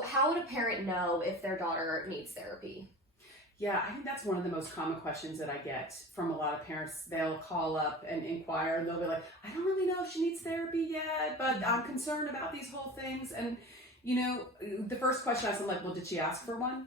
So how would a parent know if their daughter needs therapy? Yeah, I think that's one of the most common questions that I get from a lot of parents. They'll call up and inquire, and they'll be like, I don't really know if she needs therapy yet, but I'm concerned about these whole things. And, the first question I ask them, like, well, did she ask for one?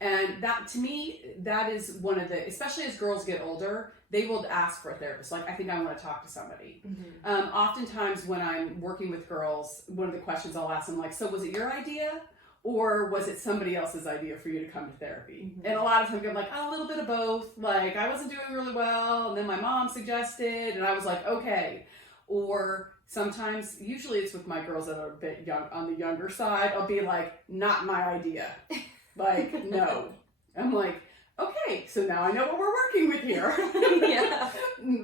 And that, to me, that is one of the, especially as girls get older, they will ask for a therapist. Like, I think I want to talk to somebody. Oftentimes when I'm working with girls, one of the questions I'll ask them, like, so was it your idea? Or was it somebody else's idea for you to come to therapy? And a lot of times I'm like, oh, a little bit of both. Like, I wasn't doing really well, and then my mom suggested, and I was like, okay. Or sometimes, usually it's with my girls that are a bit young, on the younger side, I'll be like, not my idea. Like, no. I'm like, okay, so now I know what we're working with here. Yeah.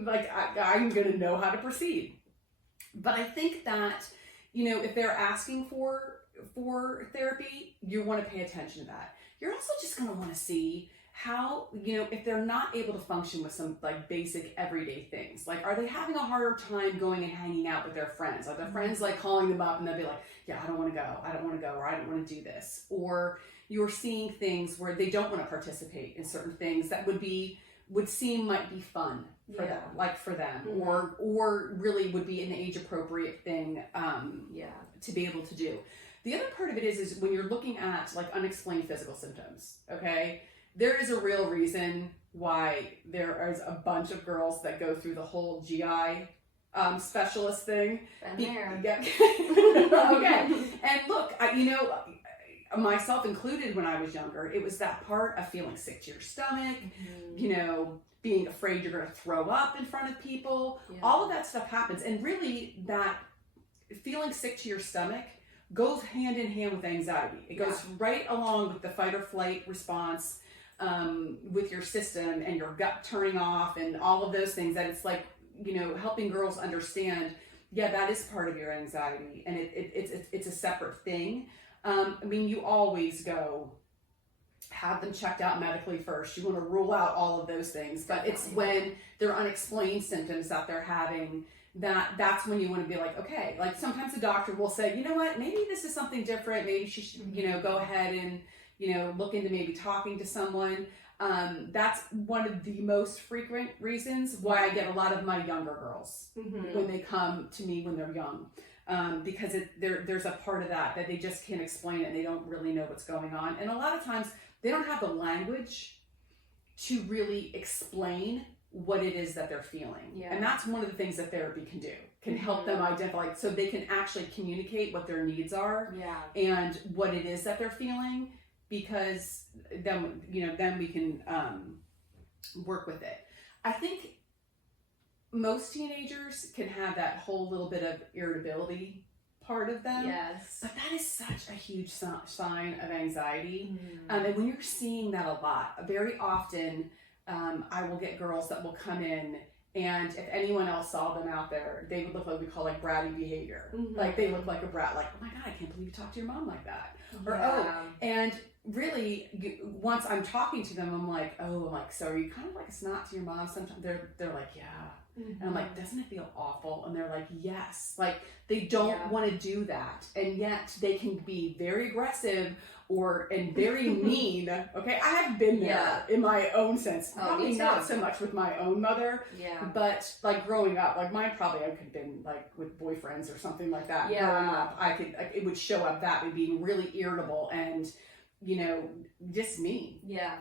Like, I'm going to know how to proceed. But I think that, if they're asking for therapy, you want to pay attention to that. You're also just going to want to see how, if they're not able to function with some like basic everyday things, like, are they having a harder time going and hanging out with their friends? Are their friends like calling them up and they'll be like, yeah, I don't want to go, or I don't want to do this. Or you're seeing things where they don't want to participate in certain things that would seem might be fun for them, like for them, or really would be an age appropriate thing to be able to do. The other part of it is when you're looking at like unexplained physical symptoms, okay? There is a real reason why there is a bunch of girls that go through the whole GI specialist thing. Been there. Yeah. Okay. And look, myself included, when I was younger, it was that part of feeling sick to your stomach, being afraid you're going to throw up in front of people. Yeah. All of that stuff happens. And really, that feeling sick to your stomach goes hand in hand with anxiety. It goes right along with the fight or flight response, with your system and your gut turning off and all of those things, that it's like, helping girls understand, that is part of your anxiety, and it's a separate thing. You always go have them checked out medically first. You want to rule out all of those things, but it's when there are unexplained symptoms that they're having, that's when you want to be like, okay, like sometimes the doctor will say, you know what, maybe this is something different. Maybe she should, go ahead and, look into maybe talking to someone. That's one of the most frequent reasons why I get a lot of my younger girls when they come to me when they're young. Because there's a part of that they just can't explain it, and they don't really know what's going on. And a lot of times they don't have the language to really explain what it is that they're feeling. Yeah. And that's one of the things that therapy can help them identify, so they can actually communicate what their needs are and what it is that they're feeling, because then we can work with it. I think most teenagers can have that whole little bit of irritability part of them. Yes. But that is such a huge sign of anxiety. And when you're seeing that a lot, very often, I will get girls that will come in, and if anyone else saw them out there, they would look like, we call like bratty behavior. Like they look like a brat, like, oh my God, I can't believe you talked to your mom like that. Or, and really, once I'm talking to them, I'm like, so are you kind of like a snot to your mom? Sometimes they're like, yeah. And I'm like, doesn't it feel awful? And they're like, yes. Like, they don't want to do that. And yet they can be very aggressive and very mean. Okay, I have been there in my own sense. Probably not so much with my own mother. Yeah. But like growing up, like mine probably I could have been like with boyfriends or something like that. Yeah. Growing up, it would show up that way, being really irritable and, just mean. Yeah.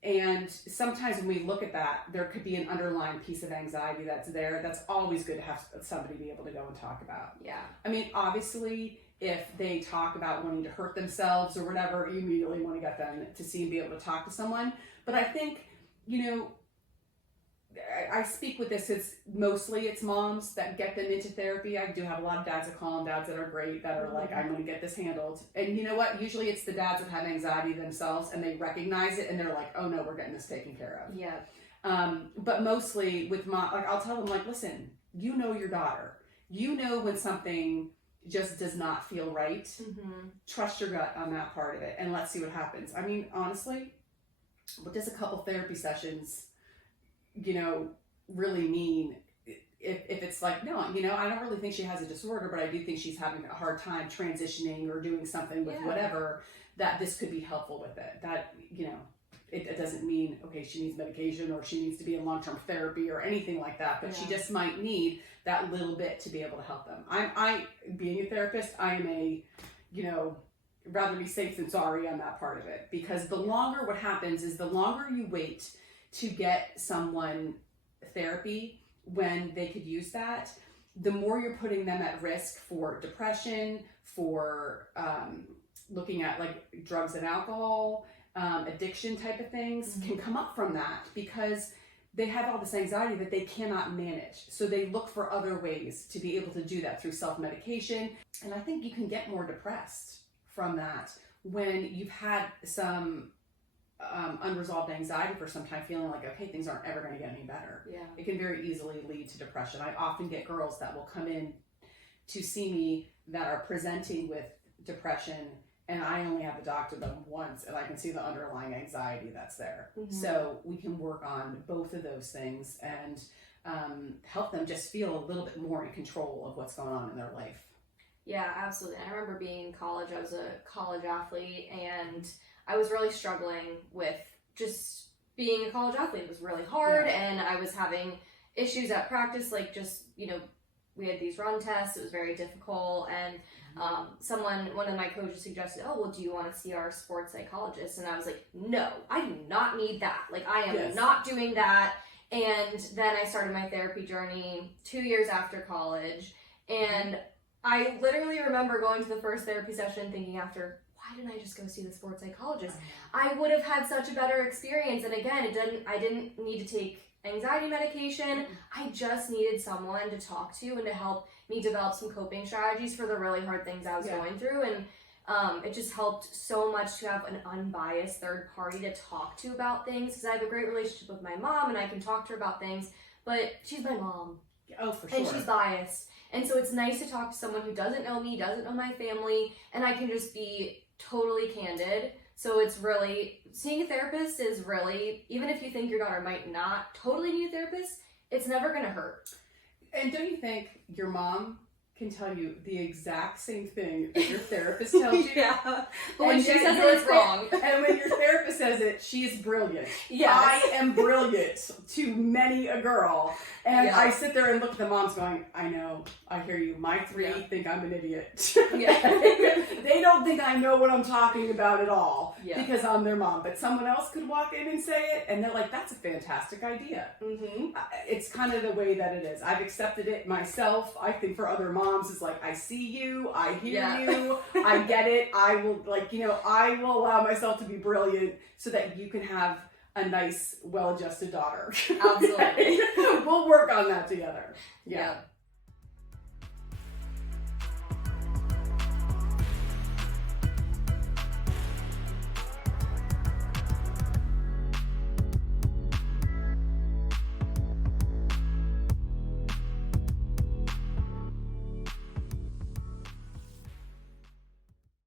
And sometimes when we look at that, there could be an underlying piece of anxiety that's there. That's always good to have somebody be able to go and talk about. Yeah. Obviously, if they talk about wanting to hurt themselves or whatever, you immediately want to get them to see and be able to talk to someone. But I think, I speak with this, it's moms that get them into therapy. I do have a lot of dads that call, and dads that are great, that are like, I'm going to get this handled. And you know what? Usually it's the dads that have anxiety themselves, and they recognize it, and they're like, oh no, we're getting this taken care of. Yeah. But mostly with mom, like I'll tell them, like, listen, your daughter, when something just does not feel right. Trust your gut on that part of it, and let's see what happens. Honestly, what does a couple therapy sessions really mean? if it's like, no, you know, I don't really think she has a disorder, but I do think she's having a hard time transitioning or doing something with whatever, that this could be helpful with it. That, you know, it doesn't mean, okay, she needs medication or she needs to be in long-term therapy or anything like that, but she just might need that little bit to be able to help them. I being a therapist, I am a, you know, rather be safe than sorry on that part of it, because the longer, what happens is the longer you wait to get someone therapy when they could use that, the more you're putting them at risk for depression, for looking at like drugs and alcohol, addiction type of things can come up from that, because they have all this anxiety that they cannot manage. So they look for other ways to be able to do that through self-medication. And I think you can get more depressed from that when you've had some unresolved anxiety for some time, feeling like, okay, things aren't ever going to get any better. Yeah. It can very easily lead to depression. I often get girls that will come in to see me that are presenting with depression, and I only have to talk to them once, and I can see the underlying anxiety that's there. So we can work on both of those things and help them just feel a little bit more in control of what's going on in their life. Yeah, absolutely. I remember being in college. I was a college athlete, and I was really struggling with just being a college athlete. It was really hard, and I was having issues at practice, like just, you know, we had these run tests. It was very difficult, and one of my coaches suggested, oh, well, do you want to see our sports psychologist? And I was like, no, I do not need that. Like, I am not doing that. And then I started my therapy journey 2 years after college, and I literally remember going to the first therapy session thinking after, why didn't I just go see the sports psychologist? I would have had such a better experience. And again, I didn't need to take anxiety medication. I just needed someone to talk to and to help me develop some coping strategies for the really hard things I was going through. And it just helped so much to have an unbiased third party to talk to about things, because I have a great relationship with my mom and I can talk to her about things, but she's my mom. Oh, for sure. And she's biased. And so it's nice to talk to someone who doesn't know me, doesn't know my family, and I can just be totally candid. So it's really, seeing a therapist is really, even if you think your daughter might not totally need a therapist, it's never going to hurt. And don't you think your mom can tell you the exact same thing that your therapist tells you? But when she says it, it's wrong. And when your therapist says it, she's brilliant. Yes. I am brilliant to many a girl. And I sit there and look at the moms going, I know, I hear you. My three think I'm an idiot. They don't think I know what I'm talking about at all because I'm their mom. But someone else could walk in and say it, and they're like, that's a fantastic idea. It's kind of the way that it is. I've accepted it myself. I think for other moms, it's like, I see you, I hear you, I get it. I will, like, you know, I will allow myself to be brilliant so that you can have a nice, well-adjusted daughter. Absolutely. We'll work on that together. Yeah.